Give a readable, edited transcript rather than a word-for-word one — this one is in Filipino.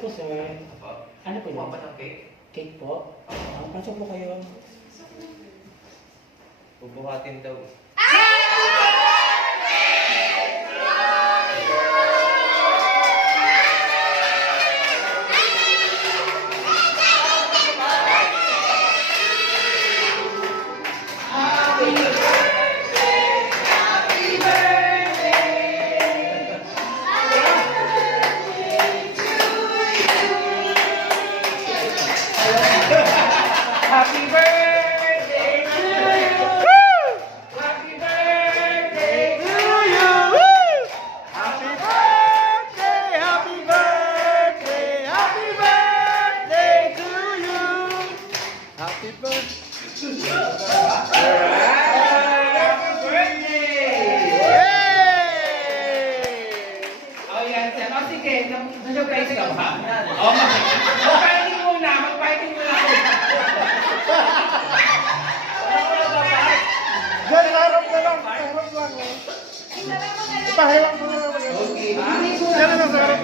po, sir. Ano po Kuha yun? pa ng cake. Cake po? Pasok po kayo. Bubuhatin daw. Happy birthday to you! Happy birthday to you! Happy birthday, happy birthday, happy birthday to you. Happy birthday. Happy birthday! Yay! Oh, yan, sir. Oh, sige. Nag-surprise ka ba? Oh, mag-fighting muna. Mag-fighting muna ako. Diyan, harap na lang. Harap lang. Ipahilang mo na lang. Okay. Diyan na lang sa harap.